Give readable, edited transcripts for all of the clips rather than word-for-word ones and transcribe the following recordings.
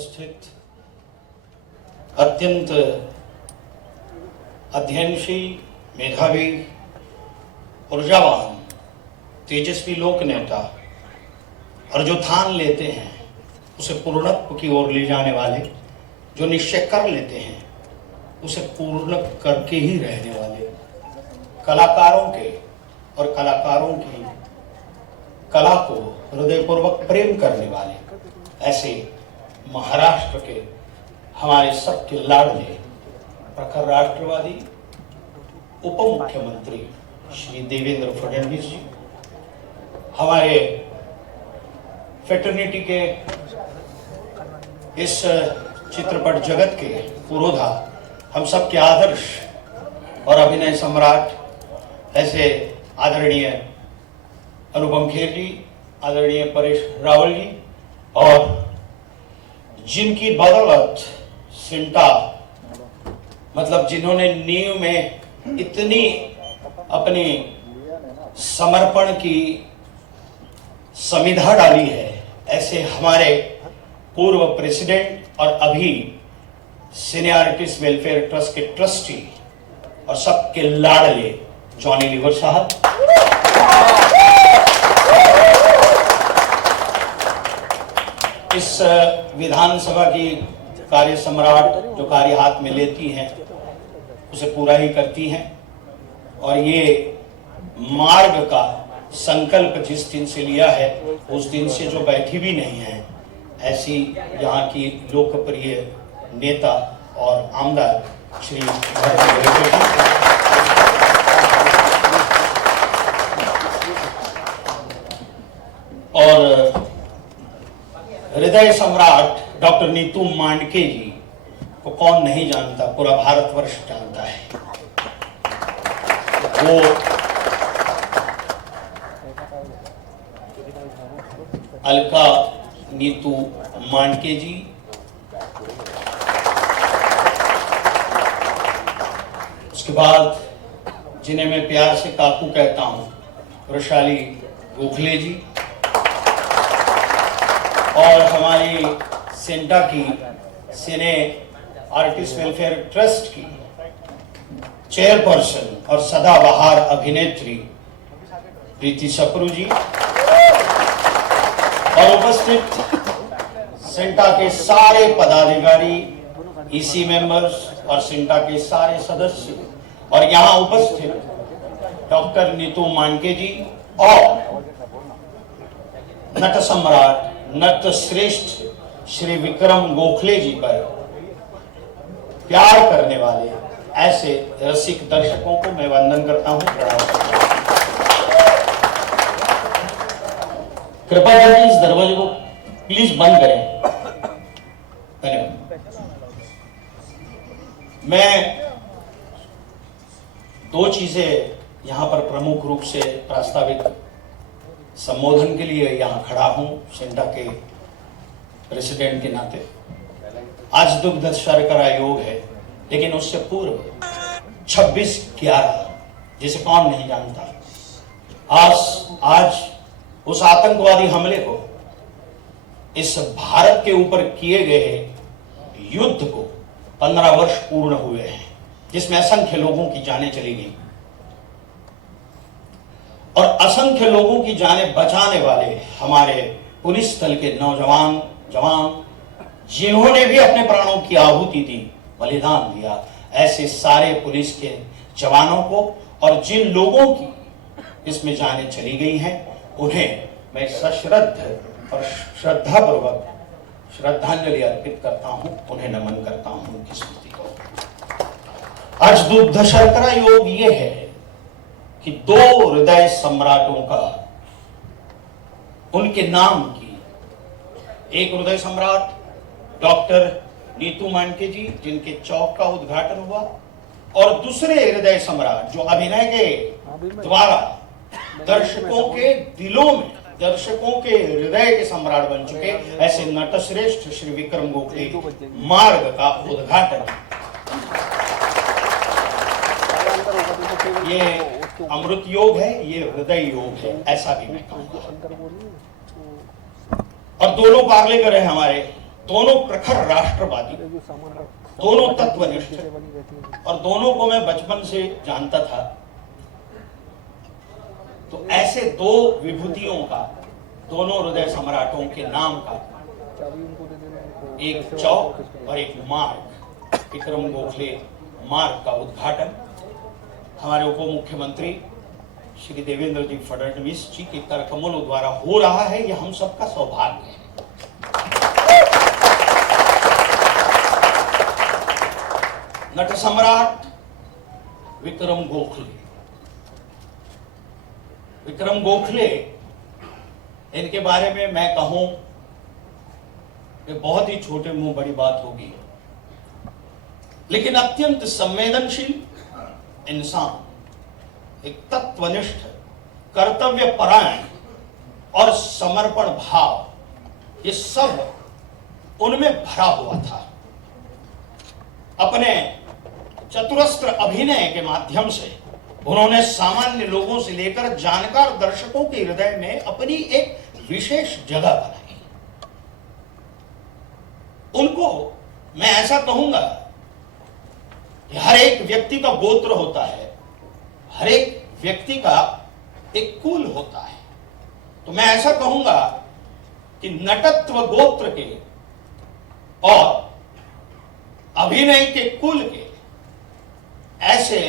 उपस्थित अत्यंत अध्ययनशील, मेधावी, ऊर्जावान, तेजस्वी लोक नेता और जो ठान लेते हैं उसे पूर्णत्व की ओर ले जाने वाले, जो निश्चय कर लेते हैं उसे पूर्ण करके ही रहने वाले, कलाकारों के और कलाकारों की कला को हृदयपूर्वक प्रेम करने वाले, ऐसे महाराष्ट्र के हमारे सबके लाडले प्रखर राष्ट्रवादी उप मुख्यमंत्री श्री देवेंद्र फडणवीस जी, हमारे फेटर्निटी के इस चित्रपट जगत के पुरोधा, हम सबके आदर्श और अभिनय सम्राट ऐसे आदरणीय अनुपम खेर जी, आदरणीय परेश रावल जी, और जिनकी बदौलत सिंटा, मतलब जिन्होंने नींव में इतनी अपनी समर्पण की समिधा डाली है, ऐसे हमारे पूर्व प्रेसिडेंट और अभी सिने आर्टिस्ट वेलफेयर ट्रस्ट के ट्रस्टी और सबके लाडले जॉनी लीवर साहब, इस विधानसभा की कार्य सम्राट जो कार्य हाथ में लेती हैं उसे पूरा ही करती हैं, और ये मार्ग का संकल्प जिस दिन से लिया है उस दिन से जो बैठी भी नहीं है, ऐसी यहाँ की लोकप्रिय नेता और आमदार श्री और हृदय सम्राट डॉक्टर नीतू मांडके जी को कौन नहीं जानता, पूरा भारतवर्ष जानता है। वो अलका नीतू मांडके जी उसके बाद जिन्हें मैं प्यार से काकू कहता हूं, वृषाली गोखले जी, और हमारी सेंटा की सिने आर्टिस्ट वेलफेयर ट्रस्ट की चेयरपर्सन और सदाबहार अभिनेत्री प्रीति सप्रू जी, और उपस्थित सेंटा के सारे पदाधिकारी, ईसी मेंबर्स और सेंटा के सारे सदस्य, और यहाँ उपस्थित डॉक्टर नीतू मांडके जी और नट सम्राट, नट श्रेष्ठ श्री विक्रम गोखले जी पर प्यार करने वाले ऐसे रसिक दर्शकों को मैं वंदन करता हूं, प्रणाम करता हूं। कृपया करके इस दरवाजे को प्लीज बंद करें, धन्यवाद। मैं दो चीजें यहां पर प्रमुख रूप से प्रास्ताविक संबोधन के लिए यहां खड़ा हूं सेंटा के प्रेसिडेंट के नाते। आज दुग्ध शर्करा योग है, लेकिन उससे पूर्व 26/11 जिसे कौन नहीं जानता, आज उस आतंकवादी हमले को, इस भारत के ऊपर किए गए युद्ध को 15 वर्ष पूर्ण हुए हैं, जिसमें असंख्य लोगों की जानें चली गई और असंख्य लोगों की जानें बचाने वाले हमारे पुलिस दल के नौजवान जवान, जिन्होंने भी अपने प्राणों की आहुति दी, बलिदान दिया, ऐसे सारे पुलिस के जवानों को और जिन लोगों की इसमें जानें चली गई हैं, उन्हें मैं सश्रद्ध और श्रद्धापूर्वक श्रद्धांजलि अर्पित करता हूं, उन्हें नमन करता हूं, उनकी स्मृति को। आज दुग्ध शर्करा योग ये है कि दो हृदय सम्राटों का, उनके नाम की, एक हृदय सम्राट डॉक्टर नीतू मांडके जी जिनके चौक का उद्घाटन हुआ, और दूसरे हृदय सम्राट जो अभिनय के द्वारा दर्शकों के दिलों में, दर्शकों के हृदय के सम्राट बन चुके, ऐसे नटश्रेष्ठ श्री विक्रम गोखले मार्ग का उद्घाटन। ये अमृत योग है, ये हृदय योग है, ऐसा भी मैं कहूंगा। और दोनों पागले करे हमारे दोनों प्रखर राष्ट्रवादी, दोनों तत्वनिष्ठ, और दोनों को मैं बचपन से जानता था। तो ऐसे दो विभूतियों का, दोनों हृदय सम्राटों के नाम का एक चौक और एक मार्ग, विक्रम गोखले मार्ग का उद्घाटन हमारे उप मुख्यमंत्री श्री देवेंद्र जी फडणवीस जी के करकमलों द्वारा हो रहा है। यह हम सबका सौभाग्य है। नट सम्राट विक्रम गोखले, विक्रम गोखले, इनके बारे में मैं कहूं कि बहुत ही छोटे मुंह बड़ी बात होगी, लेकिन अत्यंत संवेदनशील इंसान, एक तत्वनिष्ठ, कर्तव्य परायण और समर्पण भाव, ये सब उनमें भरा हुआ था। अपने चतुरस्त्र अभिनय के माध्यम से उन्होंने सामान्य लोगों से लेकर जानकार दर्शकों के हृदय में अपनी एक विशेष जगह बनाई। उनको मैं ऐसा कहूंगा कि हर एक व्यक्ति का गोत्र होता है, हर एक व्यक्ति का एक कुल होता है। तो मैं ऐसा कहूंगा कि नटत्व गोत्र के और अभिनय के कुल के ऐसे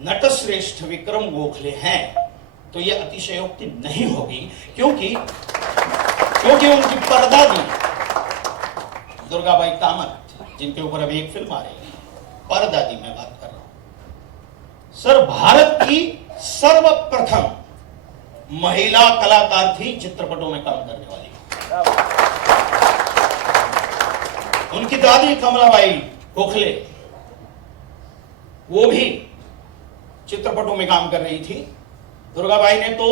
नटश्रेष्ठ विक्रम गोखले हैं, तो यह अतिशयोक्ति नहीं होगी, क्योंकि उनकी परदादी दुर्गाबाई कामत, जिनके ऊपर अभी एक फिल्म आ रही है, परदादी मैं बात कर रहा हूं सर, भारत की सर्वप्रथम महिला कलाकार थी चित्रपटों में काम करने वाली। उनकी दादी कमलाबाई गोखले, वो भी चित्रपटों में काम कर रही थी। दुर्गाबाई ने तो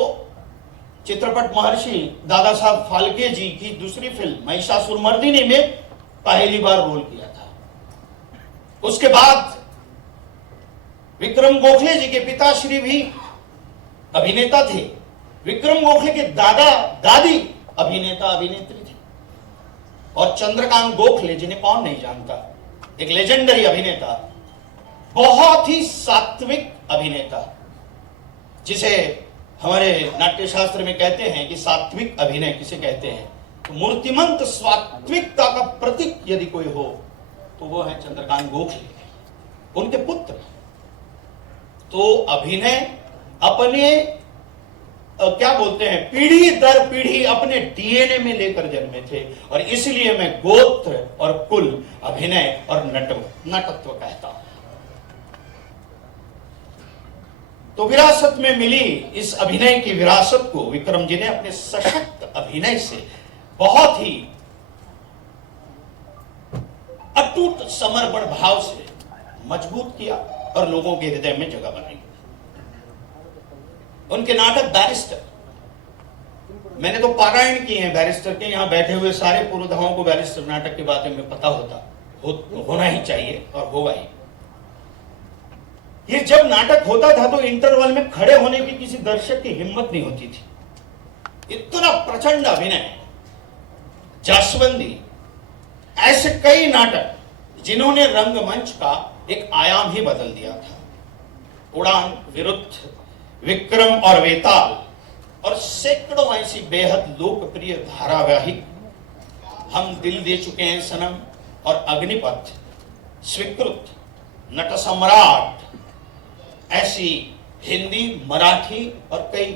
चित्रपट महर्षि दादा साहब फाल्के जी की दूसरी फिल्म महिषासुरमर्दिनी में पहली बार रोल किया था। उसके बाद विक्रम गोखले जी के पिताश्री भी अभिनेता थे। विक्रम गोखले के दादा दादी अभिनेता अभिनेत्री थे। और चंद्रकांत गोखले, जिन्हें कौन नहीं जानता, एक लेजेंडरी अभिनेता, बहुत ही सात्विक अभिनेता, जिसे हमारे नाट्य शास्त्र में कहते हैं कि सात्विक अभिनय किसे कहते हैं, तो मूर्तिमंत सात्विकता का प्रतीक यदि कोई हो तो वो है चंद्रकांत गोखले, उनके पुत्र। तो अभिनय अपने क्या बोलते हैं, पीढ़ी दर पीढ़ी अपने डीएनए में लेकर जन्मे थे, और इसलिए मैं गोत्र और कुल, अभिनय और नटत्व कहता हूं। तो विरासत में मिली इस अभिनय की विरासत को विक्रम जी ने अपने सशक्त अभिनय से बहुत ही अटूट समर्पण भाव से मजबूत किया और लोगों के हृदय में जगह बनाई। उनके नाटक बैरिस्टर, मैंने तो पारायण किए हैं बैरिस्टर के, यहां बैठे हुए सारे पुरोधाओं को बैरिस्टर नाटक के बारे में पता होना ही चाहिए और होगा ही। ये जब नाटक होता था तो इंटरवल में खड़े होने की किसी दर्शक की हिम्मत नहीं होती थी। इतना प्रचंड अभिनय। जासवंदी, ऐसे कई नाटक जिन्होंने रंगमंच का एक आयाम ही बदल दिया था। उड़ान, विरुद्ध, विक्रम और वेताल और सैकड़ों ऐसी बेहद लोकप्रिय धारावाहिक, हम दिल दे चुके हैं सनम और अग्निपथ, स्वीकृत, नट सम्राट, ऐसी हिंदी, मराठी और कई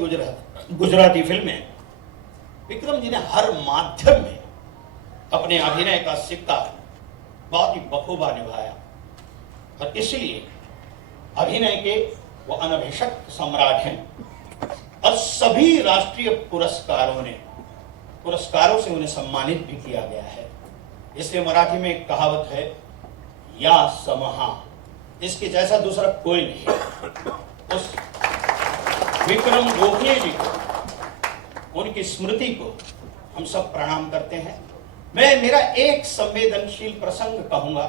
गुजराती फिल्में। विक्रम जी ने हर माध्यम में अपने अभिनय का सिक्का बहुत ही बखूबा निभाया, और इसलिए अभिनय के वो अनभिषिक्त सम्राट हैं। और सभी राष्ट्रीय पुरस्कारों से उन्हें सम्मानित भी किया गया है। इसलिए मराठी में एक कहावत है, या समहा, इसके जैसा दूसरा कोई नहीं। उस विक्रम गोखले जी को, उनकी स्मृति को हम सब प्रणाम करते हैं। मैं मेरा एक संवेदनशील प्रसंग कहूंगा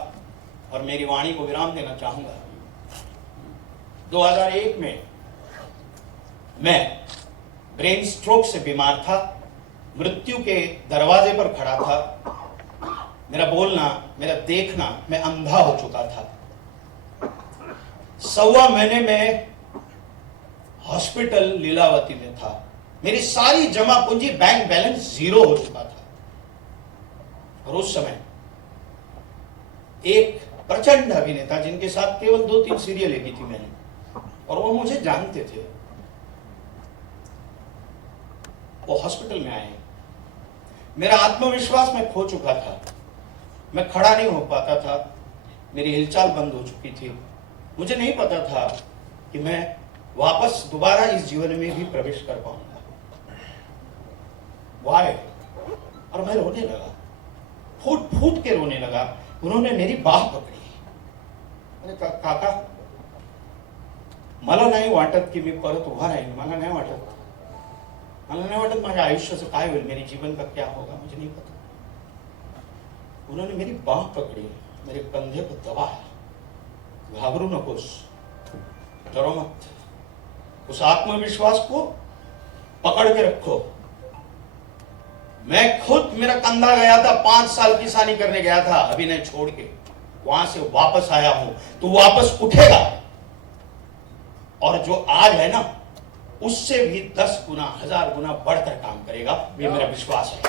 और मेरी वाणी को विराम देना चाहूंगा। 2001 में मैं ब्रेन स्ट्रोक से बीमार था, मृत्यु के दरवाजे पर खड़ा था। मेरा बोलना, मेरा देखना, मैं अंधा हो चुका था। 1.25 महीने में हॉस्पिटल लीलावती में था। मेरी सारी जमा पूंजी, बैंक बैलेंस 0 हो चुका था। और उस समय एक प्रचंड अभिनेता, जिनके साथ केवल 2-3 सीरियल की थी मैंने, और वो मुझे जानते थे, वो हॉस्पिटल में आए। मेरा आत्मविश्वास मैं खो चुका था, मैं खड़ा नहीं हो पाता था, मेरी हिलचाल बंद हो चुकी थी। मुझे नहीं पता था कि मैं वापस दोबारा इस जीवन में भी प्रवेश कर पाऊंगा। वाय? और मैं रोने लगा, फूट फूट के रोने लगा। उन्होंने मेरी बाह पकड़ी। मैंने कहा, काका, मला नाही वाटत की मी परत उभा राहीन, मला नाही वाटत माझ्या आयुष्याचं काय होईल, मेरे जीवन का क्या होगा, मुझे नहीं पता। उन्होंने मेरी बाह पकड़ी, मेरे कंधे को दबाया। घाबरू नकोस, डरो मत, उस आत्मविश्वास को पकड़ के रखो। मैं खुद, मेरा कंधा गया था, 5 साल किसानी करने गया था अभिनय छोड़ के, वहां से वापस आया हूं, तो वापस उठेगा। और जो आज है ना, उससे भी 10 गुना, 1000 गुना बढ़कर काम करेगा, ये मेरा विश्वास है।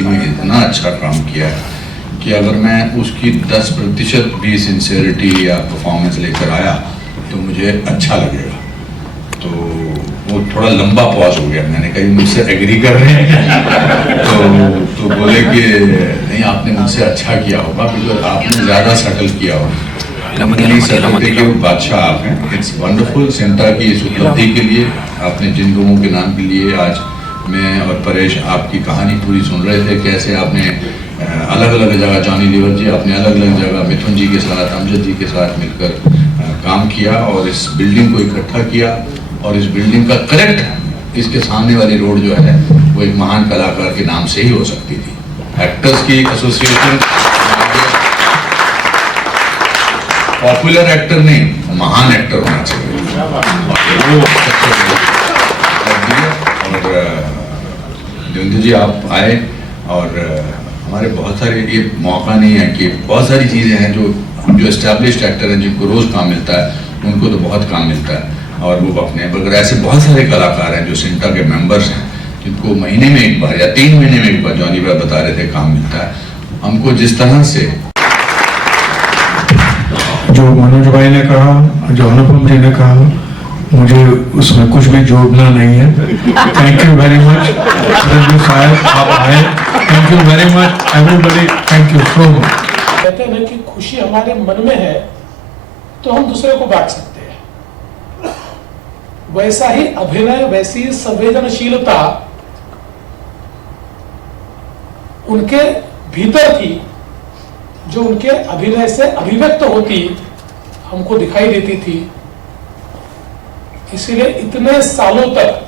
में इतना अच्छा काम किया है कि अगर मैं उसकी 10% भी सिंसेरिटी या परफॉर्मेंस लेकर आया तो मुझे अच्छा लगेगा। तो वो थोड़ा लंबा पॉज हो गया। मैंने कहा मुझसे एग्री कर रहे हैं तो बोले कि नहीं, आपने मुझसे अच्छा किया होगा, बिकॉज आपने ज़्यादा सेटल किया होगा। बादशाह आप हैं। It's wonderful. सेंटा की इस उपलब्धि के लिए, आपने जिन लोगों के नाम के लिए आज मैं और परेश आपकी कहानी पूरी सुन रहे थे, कैसे आपने अलग अलग जगह, जॉनी लीवर जी, आपने अलग अलग जगह मिथुन जी के साथ, अमजद जी के साथ मिलकर काम किया और इस बिल्डिंग को इकट्ठा किया। और इस बिल्डिंग का करेक्ट इसके सामने वाली रोड जो है वो एक महान कलाकार के नाम से ही हो सकती थी। एक्टर्स की एसोसिएशन, पॉपुलर एक्टर नहीं, महान एक्टर होना चाहिए। और देवेंद्र जी आप आए, और हमारे बहुत सारे, ये मौका नहीं है कि बहुत सारी चीज़ें हैं जो एस्टैब्लिश्ड एक्टर हैं, जिनको रोज़ काम मिलता है, उनको तो बहुत काम मिलता है। और वो अपने बगैर ऐसे बहुत सारे कलाकार हैं जो सेंटा के मेंबर्स हैं, जिनको महीने में एक बार या 3 महीने में एक बार, जॉनी भाई बता रहे थे, काम मिलता है। हमको जिस तरह से जो मनोज भाई ने कहा, जो अनुपम जी ने कहा, मुझे उसमें कुछ भी जोड़ना नहीं है। थैंक यू वेरी मच साहब, आप आए। Thank you very much everybody, thank you so much. कहते हैं ना कि खुशी हमारे मन में है तो हम दूसरे को बांट सकते हैं। वैसा ही अभिनय, वैसी संवेदनशीलता उनके भीतर थी, जो उनके अभिनय से अभिव्यक्त होती हमको दिखाई देती थी। इसीलिए इतने सालों तक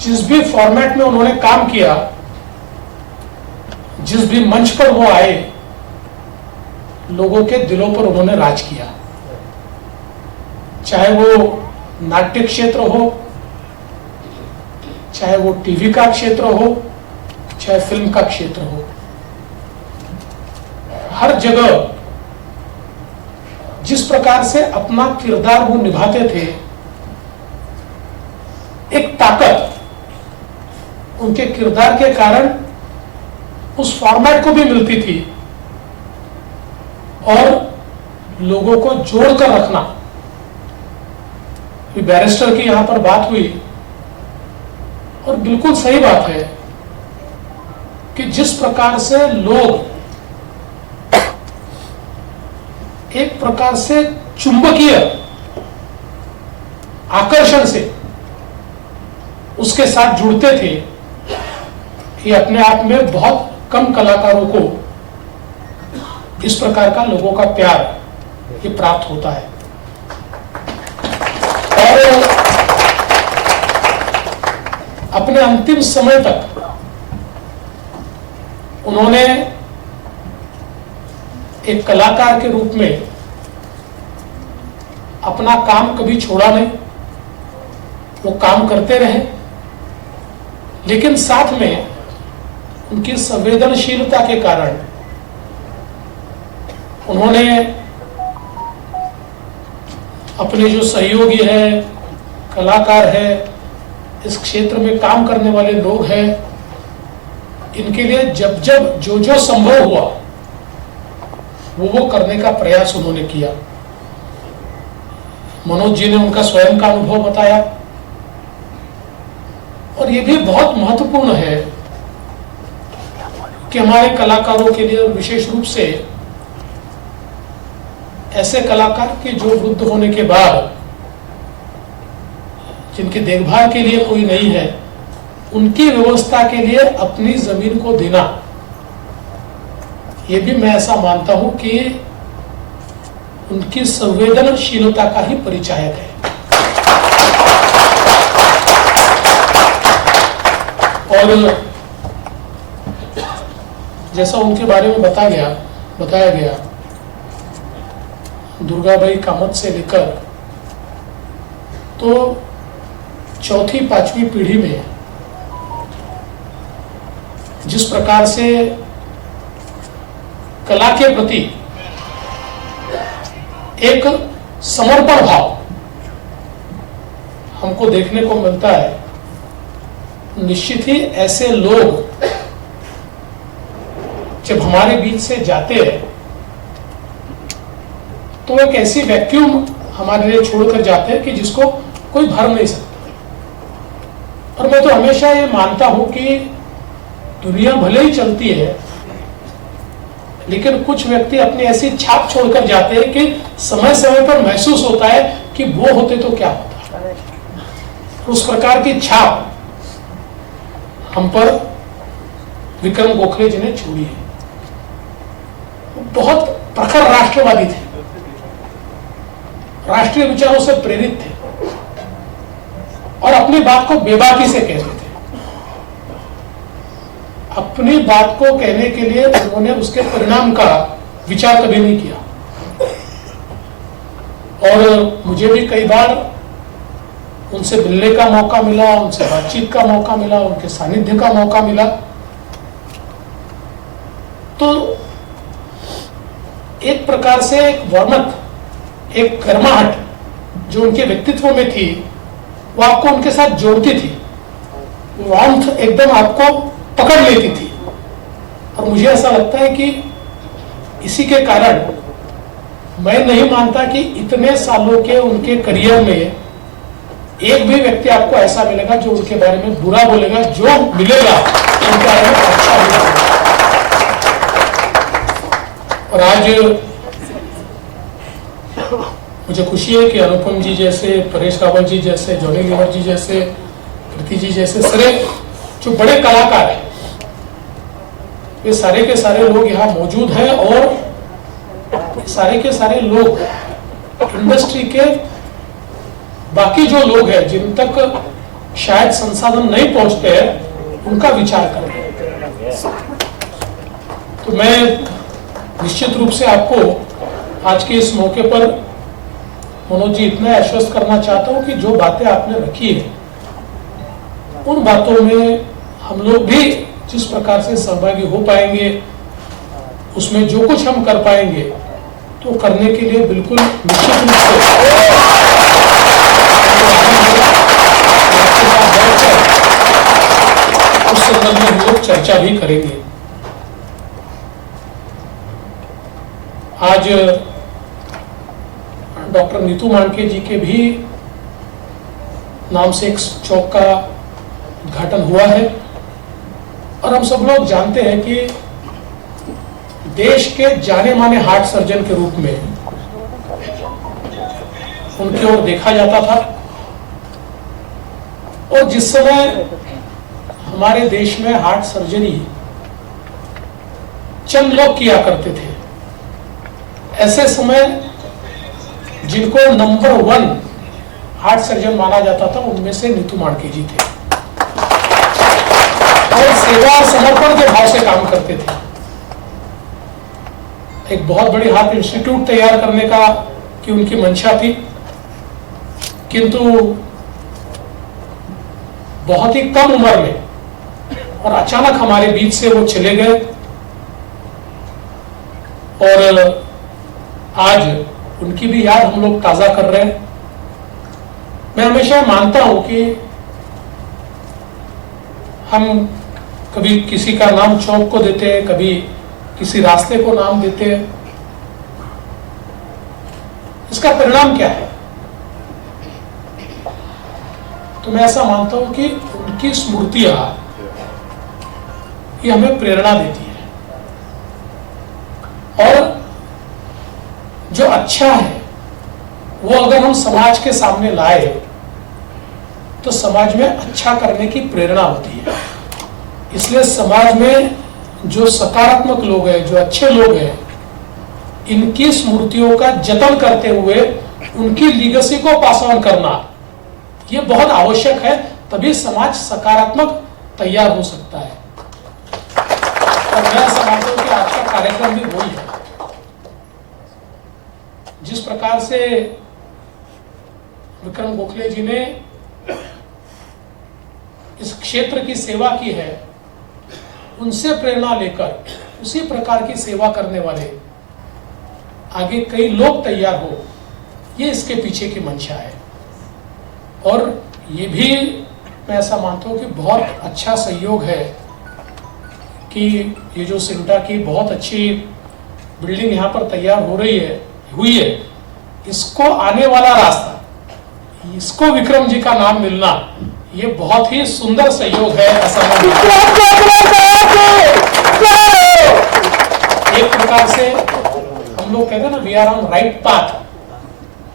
जिस भी फॉर्मेट में उन्होंने काम किया, जिस भी मंच पर वो आए, लोगों के दिलों पर उन्होंने राज किया। चाहे वो नाट्य क्षेत्र हो, चाहे वो टीवी का क्षेत्र हो, चाहे फिल्म का क्षेत्र हो, हर जगह जिस प्रकार से अपना किरदार वो निभाते थे, एक ताकत उनके किरदार के कारण उस फॉर्मेट को भी मिलती थी, और लोगों को जोड़कर रखना। बैरिस्टर की यहां पर बात हुई, और बिल्कुल सही बात है कि जिस प्रकार से लोग एक प्रकार से चुंबकीय आकर्षण से उसके साथ जुड़ते थे, ये अपने आप में बहुत कम कलाकारों को इस प्रकार का लोगों का प्यार ये प्राप्त होता है। और अपने अंतिम समय तक उन्होंने एक कलाकार के रूप में अपना काम कभी छोड़ा नहीं। वो काम करते रहे, लेकिन साथ में उनकी संवेदनशीलता के कारण उन्होंने अपने जो सहयोगी है, कलाकार है, इस क्षेत्र में काम करने वाले लोग हैं, इनके लिए जब जब जो जो संभव हुआ वो करने का प्रयास उन्होंने किया। मनोज जी ने उनका स्वयं का अनुभव बताया, और ये भी बहुत महत्वपूर्ण है कि हमारे कलाकारों के लिए, विशेष रूप से ऐसे कलाकार के जो वृद्ध होने के बाद जिनकी देखभाल के लिए कोई नहीं है, उनकी व्यवस्था के लिए अपनी जमीन को देना, ये भी मैं ऐसा मानता हूं कि उनकी संवेदनशीलता का ही परिचायक है। और जैसा उनके बारे में बताया गया, दुर्गाबाई कामत से लेकर तो चौथी पांचवी पीढ़ी में जिस प्रकार से कला के प्रति एक समर्पण भाव हमको देखने को मिलता है, निश्चित ही ऐसे लोग जब हमारे बीच से जाते हैं तो एक ऐसी वैक्यूम हमारे लिए छोड़कर जाते हैं कि जिसको कोई भर नहीं सकता। और मैं तो हमेशा ये मानता हूं कि दुनिया भले ही चलती है, लेकिन कुछ व्यक्ति अपनी ऐसी छाप छोड़कर जाते हैं कि समय समय पर महसूस होता है कि वो होते तो क्या होता। उस प्रकार की छाप हम पर विक्रम गोखले जी ने छोड़ी है। बहुत प्रखर राष्ट्रवादी थे, राष्ट्रीय विचारों से प्रेरित थे और अपनी बात को बेबाकी से कहते थे। अपनी बात को कहने के लिए उन्होंने उसके परिणाम का विचार कभी नहीं किया। और मुझे भी कई बार उनसे मिलने का मौका मिला, उनसे बातचीत का मौका मिला, उनके सानिध्य का मौका मिला। तो एक प्रकार से एक वर्मत, एक गर्माहट जो उनके व्यक्तित्व में थी, वो आपको उनके साथ जोड़ती थी। वार्मथ एकदम आपको पकड़ लेती थी। और मुझे ऐसा लगता है कि इसी के कारण मैं नहीं मानता कि इतने सालों के उनके करियर में एक भी व्यक्ति आपको ऐसा मिलेगा जो उनके बारे में बुरा बोलेगा। जो मिलेगा उनके बारे में अच्छा बोलेगा। और आज मुझे खुशी है कि अनुपम जी जैसे, परेश रावल जी जैसे, जॉनी लीवर जी जैसे, कृति जी जैसे सारे जो बड़े कलाकार हैं, वे सारे के सारे लोग यहाँ मौजूद हैं। और सारे के सारे लोग इंडस्ट्री के बाकी जो लोग हैं जिन तक शायद संसाधन नहीं पहुंचते हैं, उनका विचार कर रहे हैं। तो मैं निश्चित रूप से आपको आज के इस मौके पर मनोज जी इतना आश्वस्त करना चाहता हूं कि जो बातें आपने रखी है, उन बातों में हम लोग भी जिस प्रकार से सहभागी हो पाएंगे, उसमें जो कुछ हम कर पाएंगे तो करने के लिए बिल्कुल निश्चित रूप से उस संदर्भ में हम लोग चर्चा भी करेंगे। आज डॉक्टर नीतू मांडके जी के भी नाम से एक चौक का उद्घाटन हुआ है। और हम सब लोग जानते हैं कि देश के जाने माने हार्ट सर्जन के रूप में उनकी ओर देखा जाता था। और जिस समय हमारे देश में हार्ट सर्जरी चंद लोग किया करते थे, ऐसे समय जिनको नंबर 1 हार्ट सर्जन माना जाता था, उनमें से नीतू मांडके जी थे। और सेवा और समर्पण के भाव से काम करते थे। एक बहुत बड़ी हार्ट इंस्टीट्यूट तैयार करने का की उनकी मंशा थी, किंतु बहुत ही कम उम्र में और अचानक हमारे बीच से वो चले गए और आज उनकी भी याद हम लोग ताजा कर रहे हैं। मैं हमेशा मानता हूं कि हम कभी किसी का नाम चौक को देते हैं, कभी किसी रास्ते को नाम देते हैं। इसका परिणाम क्या है? तो मैं ऐसा मानता हूं कि उनकी स्मृतियां ये हमें प्रेरणा देती है और जो अच्छा है वो अगर हम समाज के सामने लाए तो समाज में अच्छा करने की प्रेरणा होती है। इसलिए समाज में जो सकारात्मक लोग हैं, जो अच्छे लोग हैं, इनकी स्मृतियों का जतन करते हुए उनकी लीगेसी को पास ऑन करना ये बहुत आवश्यक है, तभी समाज सकारात्मक तैयार हो सकता है। और मैं ऐसा मानता हूं कि आज का कार्यक्रम भी वही है। जिस प्रकार से विक्रम गोखले जी ने इस क्षेत्र की सेवा की है, उनसे प्रेरणा लेकर उसी प्रकार की सेवा करने वाले आगे कई लोग तैयार हो, ये इसके पीछे की मंशा है। और ये भी मैं ऐसा मानता हूं कि बहुत अच्छा सहयोग है कि ये जो सिंटा की बहुत अच्छी बिल्डिंग यहाँ पर तैयार हुई है, इसको आने वाला रास्ता, इसको विक्रम जी का नाम मिलना, ये बहुत ही सुंदर सहयोग है ऐसा एक प्रकार से हम लोग कहते हैं ना, we are on right path.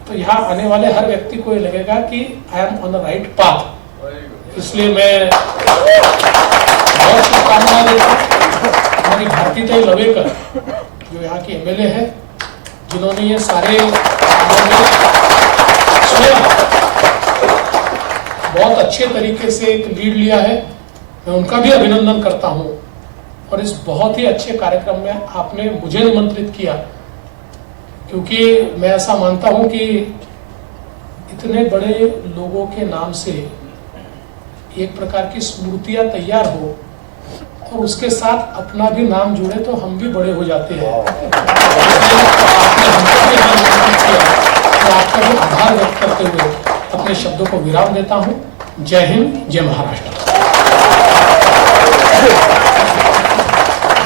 तो यहाँ आने वाले हर व्यक्ति को ये लगेगा कि I am on the right path. इसलिए मैं बहुत शुभकामनाएं देता हूँ हमारी भारतीताई लवेकर जो यहाँ की एमएलए है, जिन्होंने ये सारे स्वयं बहुत अच्छे तरीके से एक लीड लिया है। मैं उनका भी अभिनंदन करता हूं और इस बहुत ही अच्छे कार्यक्रम में आपने मुझे निमंत्रित किया, क्योंकि मैं ऐसा मानता हूं कि इतने बड़े लोगों के नाम से एक प्रकार की स्मृतियां तैयार हो और उसके साथ अपना भी नाम जुड़े तो हम भी बड़े हो जाते हैं। तो आपका भी आभार व्यक्त करते हुए अपने शब्दों को विराम देता हूं। जय हिंद, जय महाराष्ट्र।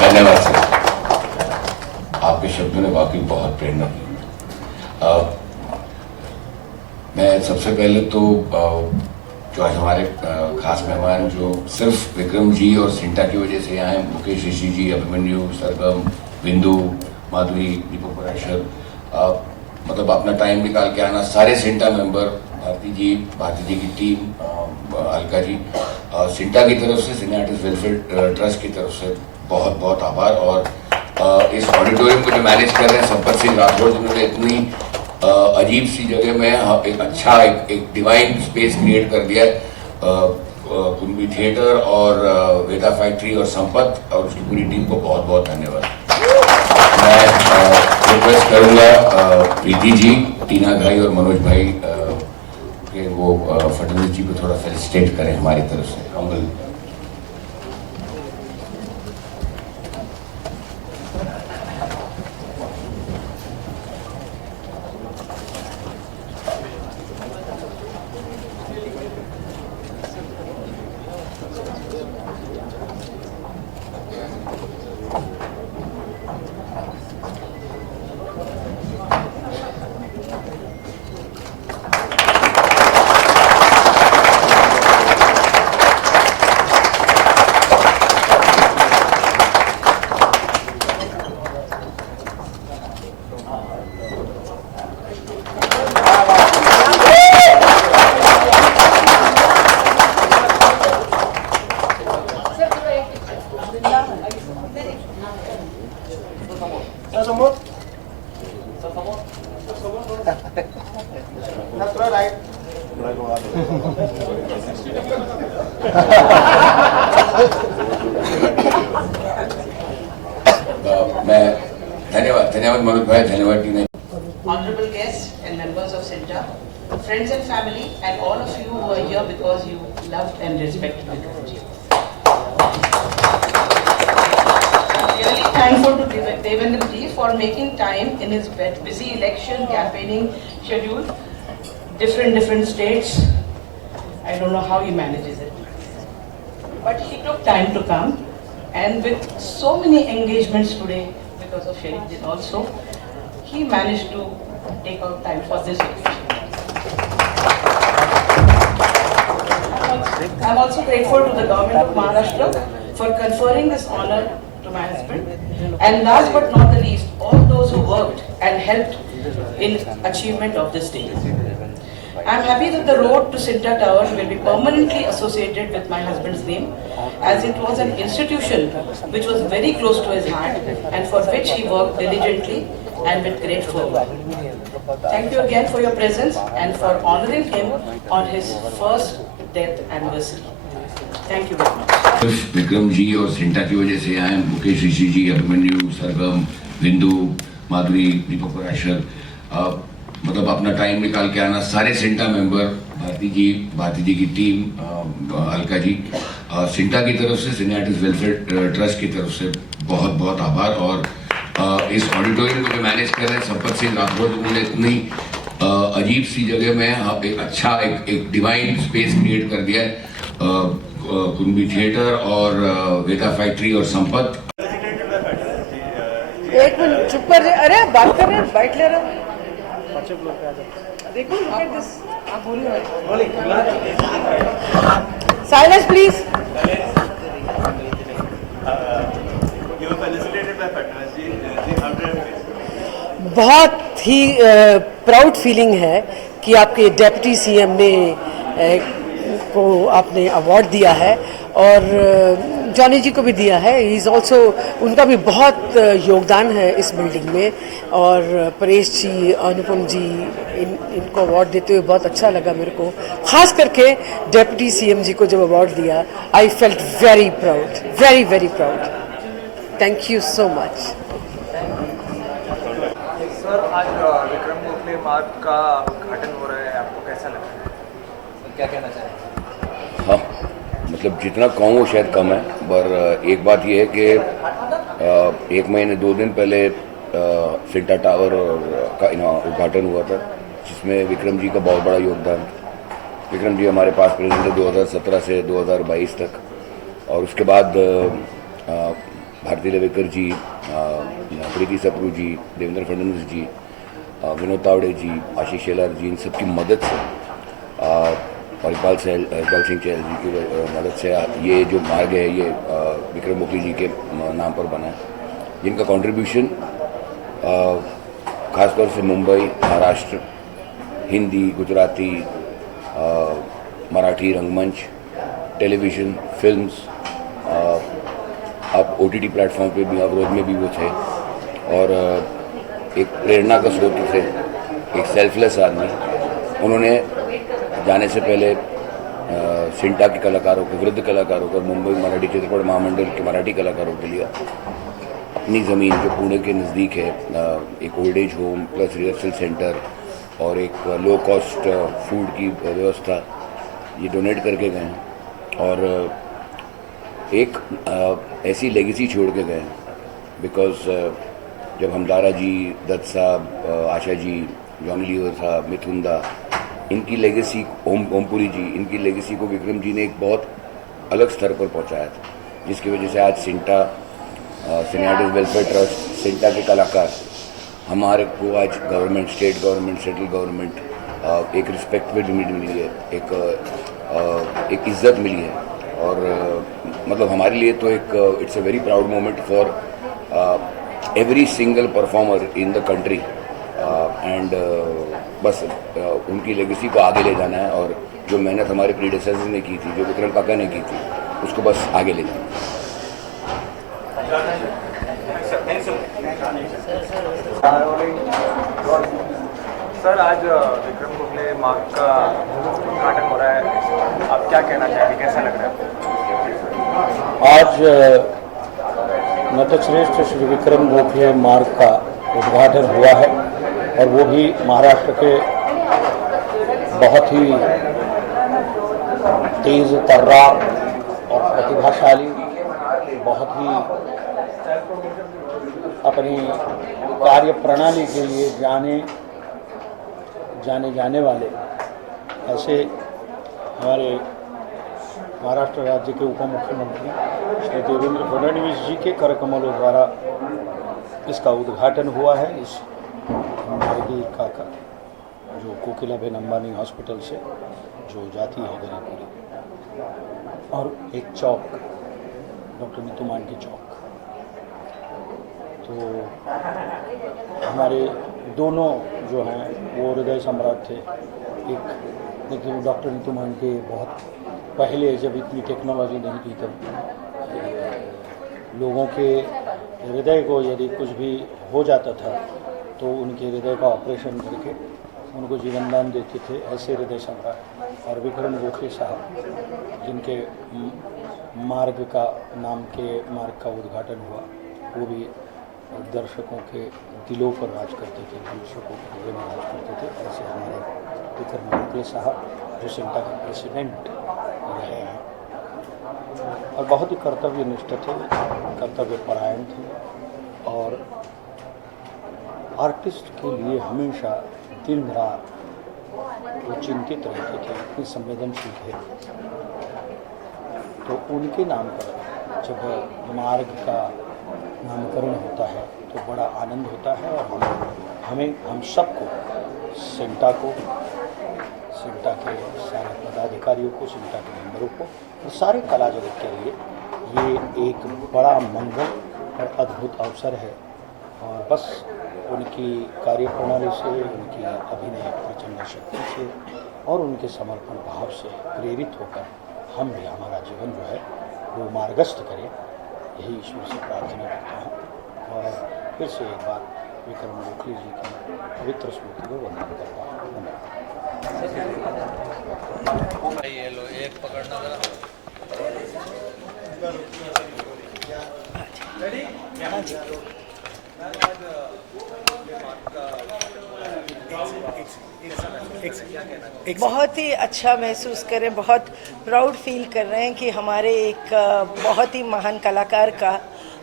धन्यवाद सर, आपके शब्दों ने वाकई बहुत प्रेरणा की। मैं सबसे पहले तो जो आज हमारे खास मेहमान जो सिर्फ विक्रम जी और सिंटा की वजह से यहाँ हैं, मुकेश ऋषि जी, अभिमन्यु, सरगम, बिंदु, माधुरी, दीपक पराशर, मतलब अपना टाइम निकाल के आना, सारे सिंटा मेंबर, भारती जी की टीम, अलका जी, सिंटा की तरफ से, सिने आर्टिस्ट वेलफेयर ट्रस्ट की तरफ से बहुत बहुत आभार। और इस ऑडिटोरियम को जो मैनेज कर रहे हैं संपत सिंह राठौर, जिन्होंने इतनी अजीब सी जगह में एक अच्छा एक डिवाइन स्पेस क्रिएट कर दिया है। कुंभी थिएटर और वेदा फैक्ट्री और संपत और उसकी पूरी टीम को बहुत बहुत धन्यवाद। मैं रिक्वेस्ट करूंगा प्रीति जी, टीना भाई और मनोज भाई के वो फडणवीस जी को थोड़ा फेलिसिटेट करें हमारी तरफ से। हम्बल मैं धन्यवाद मनोज भाई, धन्यवाद टीना। Honorable guests and members of CINTA, friends and family, and all of you who are here because you loved and respected Vikram ji. for making time in his busy election campaigning schedule, different states. I don't know how he manages it. But he took time to come, and with so many engagements today because of Sharifdin also, he managed to take out time for this occasion. I'm also grateful to the government of Maharashtra for conferring this honor to my husband. And last but not the least, all those who worked and helped in achievement of this day. I'm happy that the road to Cinta Tower will be permanently associated with my husband's name, as it was an institution which was very close to his heart and for which he worked diligently and with great fervor. Thank you again for your presence and for honoring him on his first death anniversary. Thank you very much. सिर्फ विक्रम जी और सिंटा की वजह से आए, मुकेश ऋषि जी, अभिमन्यु, सरगम, बिंदु, माधुरी, दीपक पराशर, मतलब अपना time निकाल के आना, सारे सिंटा मेंबर, भारती जी की टीम, अलका जी, सिंटा की तरफ से, सिनेआर्टिस्ट वेलफेयर ट्रस्ट की तरफ से बहुत बहुत आभार। और इस ऑडिटोरियम को जो मैनेज कर रहे हैं संपत सिंह राठौर, उन्होंने इतनी अजीब सी जगह में एक अच्छा एक डिवाइन स्पेस क्रिएट कर दिया है, कुंभी थिएटर और वेदा फैक्ट्री और संपत। एक मिनट चुप कर, अरे बात कर रहे हैं, बैठ ले रहे हैं। देखो आप बोलिए, साइलेंस प्लीज। बहुत ही प्राउड फीलिंग है कि आपके डिप्टी सीएम ने को आपने अवार्ड दिया है और जॉनी जी को भी दिया है। ही इज़ ऑल्सो, उनका भी बहुत योगदान है इस बिल्डिंग में। और परेश जी, अनुपम जी, इनको अवार्ड देते हुए बहुत अच्छा लगा मेरे को, ख़ास करके डिप्टी सीएम जी को जब अवार्ड दिया, I felt very proud, very very proud. Thank you so much. Sir, आज विक्रम गोखले मार्ग का उद्घाटन हो रहा है, आपको कैसा लग रहा है, क्या कहना चाहेंगे? हाँ, मतलब जितना कहूँ वो शायद कम है, पर एक बात ये है कि 1 महीने 2 दिन पहले सिंटा टावर का उद्घाटन हुआ था, जिसमें विक्रम जी का बहुत बड़ा योगदान। विक्रम जी हमारे पास प्रेसिडेंट थे 2017 से 2022 तक, और उसके बाद भारती लेवेकर जी, प्रीति सप्रू जी, देवेंद्र फडणवीस जी, विनोद तावड़े जी, आशीष शेलार जी, इन सबकी मदद से और इकबाल सिंह चहल जी की मदद से ये जो मार्ग है ये विक्रम गोखले जी के नाम पर बना है, जिनका कंट्रीब्यूशन खासतौर से मुंबई, महाराष्ट्र, हिंदी, गुजराती, मराठी रंगमंच, टेलीविज़न, फिल्म्स, अब OTT प्लेटफॉर्म पे भी, अवरोध में भी वो थे, और एक प्रेरणा का स्रोत थे, एक सेल्फलेस आदमी। उन्होंने जाने से पहले सिंटा के कलाकारों को, वृद्ध कलाकारों को, मुंबई मराठी चित्रपट महामंडल के मराठी कलाकारों के लिए अपनी ज़मीन जो पुणे के नज़दीक है, एक old age home plus rehearsal centre और एक लो कॉस्ट फूड की व्यवस्था ये डोनेट करके गए हैं, और एक ऐसी लेगेसी छोड़ के गए, बिकॉज जब हमदारा जी, दत्त साहब, आशा जी, जॉनी लीवर साहब, मिथुन दा, इनकी लेगेसी, ओमपुरी जी, इनकी लेगेसी को विक्रम जी ने एक बहुत अलग स्तर पर पहुंचाया था, जिसकी वजह से आज सिंटा, सिनेआर्टिस्ट वेलफेयर ट्रस्ट, सिंटा के कलाकार, हमारे को आज government, state government, central government एक रिस्पेक्ट मिली है, एक इज्जत मिली है, और मतलब हमारे लिए तो एक it's a very proud moment for every single performer in the country, and बस उनकी लेगेसी को आगे ले जाना है, और जो मेहनत हमारे प्रीडेसेसर ने की थी, जो विक्रम काका ने की थी, उसको बस आगे ले जाना है। सर, आज विक्रम गोखले मार्ग का उद्घाटन हो रहा है, आप क्या कहना चाहेंगे, कैसा लग रहा है? आज नतश्रेष्ठ श्री विक्रम गोखले मार्ग का उद्घाटन हुआ है, और वो भी महाराष्ट्र के बहुत ही तेज तर्रार और प्रतिभाशाली, बहुत ही अपनी कार्य प्रणाली के लिए जाने वाले ऐसे हमारे महाराष्ट्र राज्य के उप मुख्यमंत्री श्री देवेंद्र फडणवीस जी के करकमलों द्वारा इसका उद्घाटन हुआ है। इस मार्गिका का जो कोकिलाबेन अंबानी हॉस्पिटल से जो जाती है गरीपुरी, और एक चौक डॉक्टर नीतू मांडके चौक। तो हमारे दोनों जो हैं वो हृदय सम्राट थे। एक लेकिन डॉक्टर नीतू मांडके बहुत पहले, जब इतनी टेक्नोलॉजी नहीं थी, तब लोगों के हृदय को यदि कुछ भी हो जाता था तो उनके हृदय का ऑपरेशन करके उनको जीवन दान देते थे। ऐसे हृदय सम्राट। और विक्रम गोखले साहब, जिनके मार्ग का उद्घाटन हुआ, वो भी दर्शकों के दिलों पर राज करते थे, दर्शकों के हृदय में राज करते थे। ऐसे हमारे विक्रम गोखले साहब जो सेंटा के प्रेसिडेंट रहे हैं और बहुत ही कर्तव्यनिष्ठ थे, कर्तव्यपरायण थे और आर्टिस्ट के लिए हमेशा दिन रात वो चिंतित रहते थे, इतने संवेदनशील थे। तो उनके नाम पर जब मार्ग का नामकरण होता है तो बड़ा आनंद होता है। और हम सबको, सेंटा के सारे पदाधिकारियों को, सेंटा के मेंबरों को और सारे कला जगत के लिए ये एक बड़ा मंगल और अद्भुत अवसर है। और बस उनकी कार्यप्रणाली से, उनकी अभिनय प्रचंड शक्ति से और उनके समर्पण भाव से प्रेरित होकर हम भी हमारा जीवन जो है वो मार्गस्थ करें, यही ईश्वर से प्रार्थना करता हूँ। और फिर से एक बार विक्रम गोखले जी की पवित्र स्मृति को वंदन करता हूँ। बहुत ही अच्छा महसूस करें, बहुत प्राउड फील कर रहे हैं कि हमारे एक बहुत ही महान कलाकार का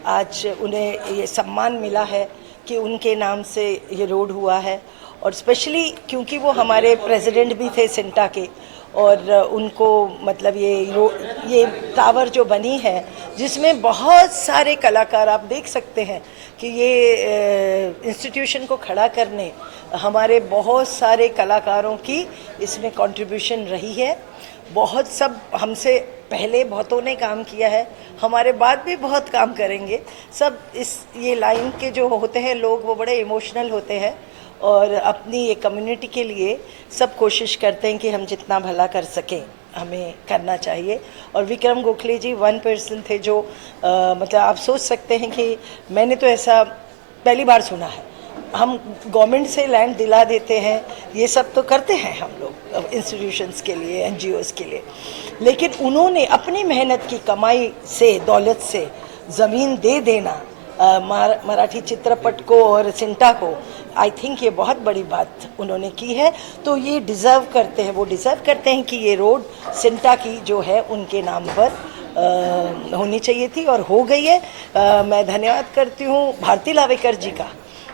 आज उन्हें ये सम्मान मिला है कि उनके नाम से ये रोड हुआ है। और स्पेशली क्योंकि वो हमारे प्रेसिडेंट भी थे सेंटा के, और उनको मतलब ये टावर जो बनी है जिसमें बहुत सारे कलाकार, आप देख सकते हैं कि ये इंस्टीट्यूशन को खड़ा करने हमारे बहुत सारे कलाकारों की इसमें कंट्रीब्यूशन रही है। बहुत सब हमसे पहले बहुतों ने काम किया है, हमारे बाद भी बहुत काम करेंगे। सब ये लाइन के जो होते हैं लोग, वो बड़े इमोशनल होते हैं और अपनी ये कम्युनिटी के लिए सब कोशिश करते हैं कि हम जितना भला कर सकें हमें करना चाहिए। और विक्रम गोखले जी वन पर्सन थे जो मतलब आप सोच सकते हैं कि मैंने तो ऐसा पहली बार सुना है। हम गवर्नमेंट से लैंड दिला देते हैं, ये सब तो करते हैं हम लोग इंस्टीट्यूशंस के लिए, एनजीओज़ के लिए, लेकिन उन्होंने अपनी मेहनत की कमाई से, दौलत से ज़मीन दे देना मराठी चित्रपट को और सेंटा को, आई थिंक ये बहुत बड़ी बात उन्होंने की है। तो ये डिज़र्व करते हैं, वो डिज़र्व करते हैं कि ये रोड सेंटा की जो है उनके नाम पर होनी चाहिए थी और हो गई है। मैं धन्यवाद करती हूँ भारती लावेकर जी का,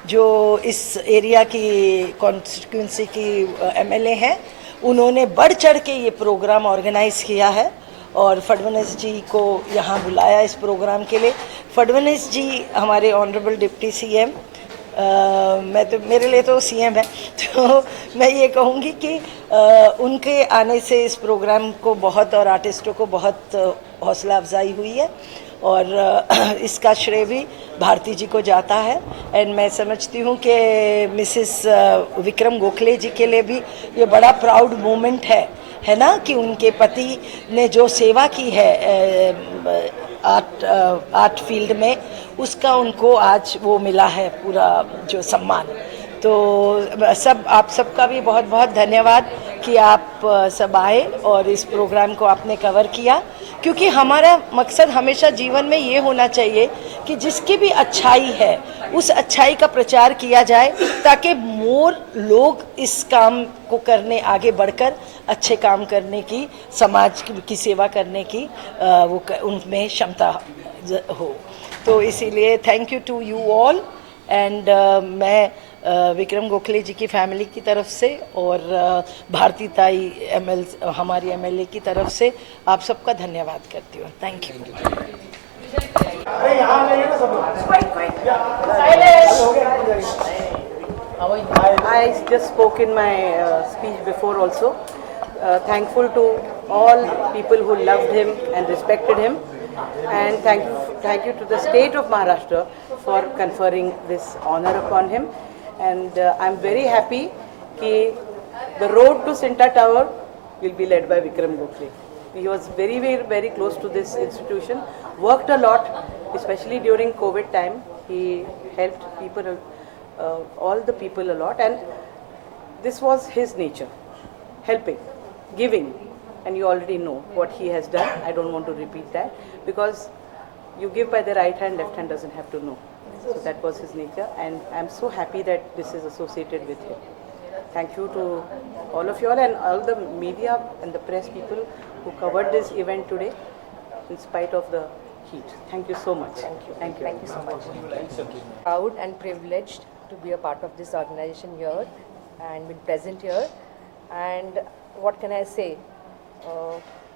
जो इस एरिया की कॉन्स्टिट्यूंसी की एमएलए हैं। उन्होंने बढ़ चढ़ के ये प्रोग्राम ऑर्गेनाइज़ किया है और फडणवीस जी को यहाँ बुलाया इस प्रोग्राम के लिए। फडणवीस जी हमारे ऑनरेबल डिप्टी सीएम, मैं तो, मेरे लिए तो सीएम है, तो मैं ये कहूँगी कि उनके आने से इस प्रोग्राम को बहुत, और आर्टिस्टों को बहुत हौसला अफजाई हुई है और इसका श्रेय भी भारती जी को जाता है। एंड मैं समझती हूँ कि मिसेस विक्रम गोखले जी के लिए भी ये बड़ा प्राउड मोमेंट है ना, कि उनके पति ने जो सेवा की है आर्ट फील्ड में, उसका उनको आज वो मिला है पूरा जो सम्मान। तो आप सबका भी बहुत बहुत धन्यवाद कि आप सब आए और इस प्रोग्राम को आपने कवर किया, क्योंकि हमारा मकसद हमेशा जीवन में ये होना चाहिए कि जिसकी भी अच्छाई है उस अच्छाई का प्रचार किया जाए, ताकि मोर लोग इस काम को करने आगे बढ़कर अच्छे काम करने की, समाज की सेवा करने की वो उनमें क्षमता हो। तो इसीलिए thank you to you all and मैं विक्रम गोखले जी की फैमिली की तरफ से और भारती ताई हमारी एमएलए की तरफ से आप सबका धन्यवाद करती हूँ। Thank you. I just spoke in my speech before also. Thankful to all people who loved him and respected him, and thank you to the state of Maharashtra for conferring this honor upon him. And I'm very happy that the road to Sinta Tower will be led by Vikram Gokhale. He was very, very, very close to this institution, worked a lot, especially during COVID time. He helped people, all the people a lot, and this was his nature, helping, giving, and you already know what he has done. I don't want to repeat that, because you give by the right hand, left hand doesn't have to know. So that was his nature, and I'm so happy that this is associated with him. Thank you to all of you all and all the media and the press people who covered this event today in spite of the heat. Thank you so much. Thank you. Thank you. Thank you so much. Proud and privileged to be a part of this organization here and been present here. And what can I say?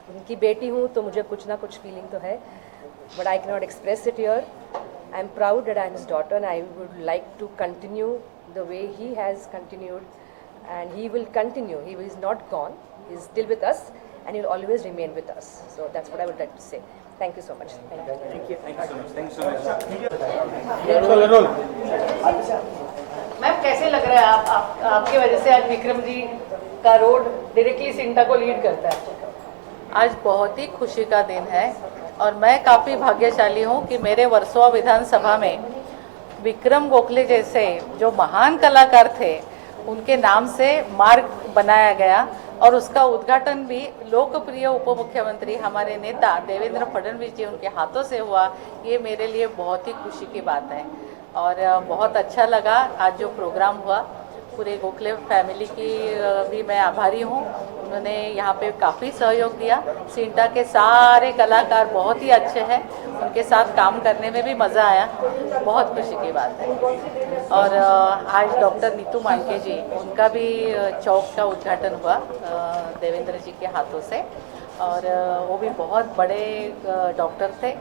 उनकी बेटी हूँ तो मुझे कुछ ना कुछ feeling तो है, but I cannot express it here. I am proud that I am his daughter, and I would like to continue the way he has continued, and he will continue. He is not gone. He is still with us, and he will always remain with us. So that's what I would like to say. Thank you so much. Thank you. Thank you. Thank you so much. Thank you so much. Ma'am कैसे लग रहा है आपके वजह से आज विक्रम जी का road directly CINTAA को लीड करता है? आज बहुत ही खुशी का दिन है और मैं काफ़ी भाग्यशाली हूँ कि मेरे वर्सोवा विधानसभा में विक्रम गोखले जैसे जो महान कलाकार थे उनके नाम से मार्ग बनाया गया और उसका उद्घाटन भी लोकप्रिय उप मुख्यमंत्री हमारे नेता देवेंद्र फडणवीस जी उनके हाथों से हुआ। ये मेरे लिए बहुत ही खुशी की बात है और बहुत अच्छा लगा आज जो प्रोग्राम हुआ। पूरे गोखले फैमिली की भी मैं आभारी हूँ, उन्होंने यहाँ पे काफ़ी सहयोग दिया। सिंटा के सारे कलाकार बहुत ही अच्छे हैं, उनके साथ काम करने में भी मज़ा आया, बहुत खुशी की बात है। और आज डॉक्टर नीतू मांडके जी उनका भी चौक का उद्घाटन हुआ देवेंद्र जी के हाथों से और वो भी बहुत बड़े डॉक्टर थे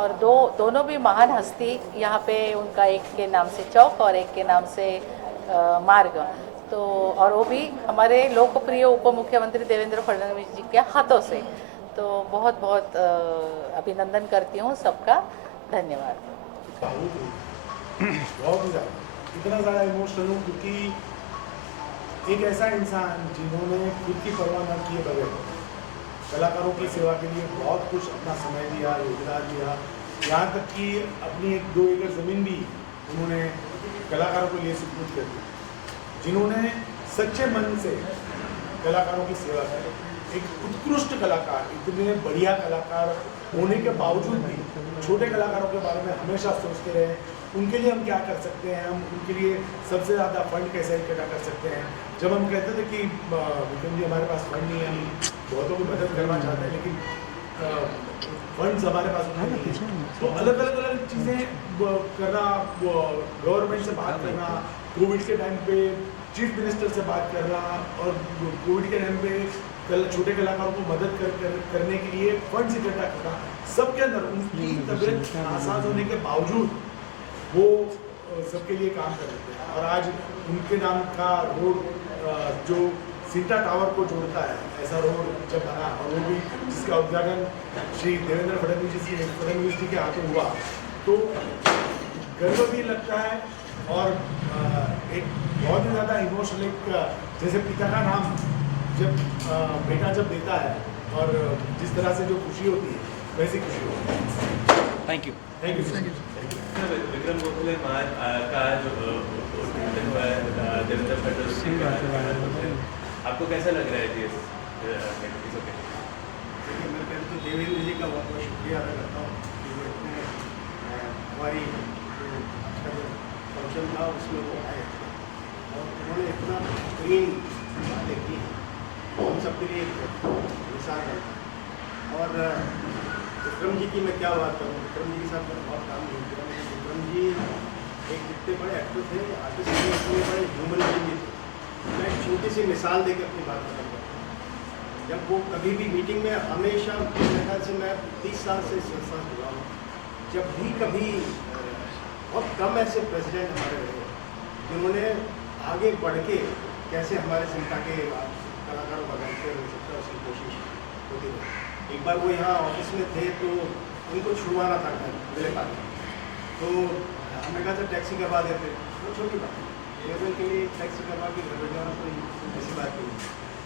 और दोनों भी महान हस्ती यहाँ पे उनका एक के नाम से चौक और एक के नाम से मार्ग तो और वो भी हमारे लोकप्रिय उप मुख्यमंत्री देवेंद्र फडणवीस जी के हाथों से। तो बहुत बहुत अभिनंदन करती हूँ सबका, धन्यवाद। इतना ज़्यादा इमोशनल हूँ क्योंकि एक ऐसा इंसान जिन्होंने खुद की परवाह न किए बगैर कलाकारों की सेवा के लिए बहुत कुछ अपना समय दिया, योगदान दिया, यहाँ तक कि अपनी 1-2 एकड़ ज़मीन भी उन्होंने कलाकारों के लिए सुपुर्द कर दी, जिन्होंने सच्चे मन से कलाकारों की सेवा की। एक उत्कृष्ट कलाकार, इतने बढ़िया कलाकार होने के बावजूद भी छोटे कलाकारों के बारे में हमेशा सोचते रहे, उनके लिए हम क्या कर सकते हैं, हम उनके लिए सबसे ज़्यादा फंड कैसे इकट्ठा कर सकते हैं। जब हम कहते थे कि विक्रम जी हमारे पास फंड नहीं है, हम बहुतों की मदद करना चाहते हैं लेकिन फंड्स हमारे पास नहीं है, तो अलग चीज़ें करना, गवर्नमेंट से बात करना, कोविड के टाइम पे चीफ मिनिस्टर से बात करना और कोविड के टाइम पे छोटे कलाकारों को मदद करने के लिए फंड्स इकट्ठा करना, सबके अंदर उनकी तबीयत नासाज होने के बावजूद वो सबके लिए काम कर रहे थे। और आज उनके नाम का रोड जो सिंटा टावर को जोड़ता है, ऐसा रोड जब बना और वो भी जिसका उद्घाटन श्री देवेंद्र फडणवीस जी के हाथों हुआ, तो गर्व भी लगता है और एक बहुत ही ज़्यादा इमोशनल, एक जैसे पिता का नाम जब बेटा जब देता है और जिस तरह से जो खुशी होती है वैसी खुशी होती है। Thank you. Thank you. Vikram Gokhale का जो उद्घाटन हुआ है देवेंद्र फडणवीस जी का, आपको कैसा लग रहा है जी? मैं पहले तो देवेंद्र जी का बहुत बहुत शुक्रिया अदा करता हूँ कि वो इतने हमारी फंक्शन था उसमें वो आए और उन्होंने इतना बेहतरीन बातें की, हम सबके लिए मिसाल है। और विक्रम जी की मैं क्या बात करूँ, विक्रम जी के साथ मैंने बहुत काम नहीं किया, लेकिन विक्रम जी एक जितने बड़े एक्टर थे, आर्टिस्ट थे, उतने बड़े ह्यूमन बीइंग भी थे। मैं एक छोटी सी मिसाल देकर अपनी बात खत्म करता हूँ। जब वो कभी भी मीटिंग में हमेशा, मेरे ख्याल से मैं 30 साल से इस संस्था से जुड़ा हूँ, जब भी कभी बहुत कम ऐसे प्रेसिडेंट हमारे रहे जिन्होंने आगे बढ़ के कैसे हमारे सिंटा के कलाकारों का वेलफेयर हो सकता है उसकी कोशिश होती रही। एक बार वो यहाँ ऑफिस में थे तो उनको छुड़वाना था घर मेरे पास, तो हमने कहा था टैक्सी करवा देते, वो छोटी बात है, लेबर के लिए टैक्सी करवा के घर भेज जाना कोई ऐसी बात नहीं।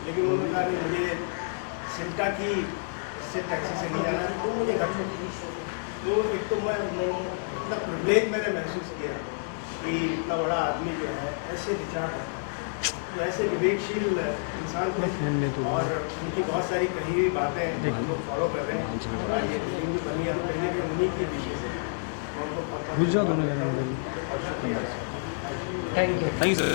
लेकिन उन्होंने कहा नहीं, मुझे सिंटा की से टैक्सी से नहीं जाना है, तो मुझे घर छोड़। तो एक तो मैं इतना प्रिविलेज मैंने महसूस किया कि इतना बड़ा आदमी जो है ऐसे विचार रखता है, तो ऐसे विवेकशील इंसान को, और उनकी बहुत सारी कही हुई बातें हम लोग फॉलो कर रहे हैं। और आज ये मीटिंग भी बनी है, तो कहीं ना कहीं उन्हीं की विषय से थैंक यू।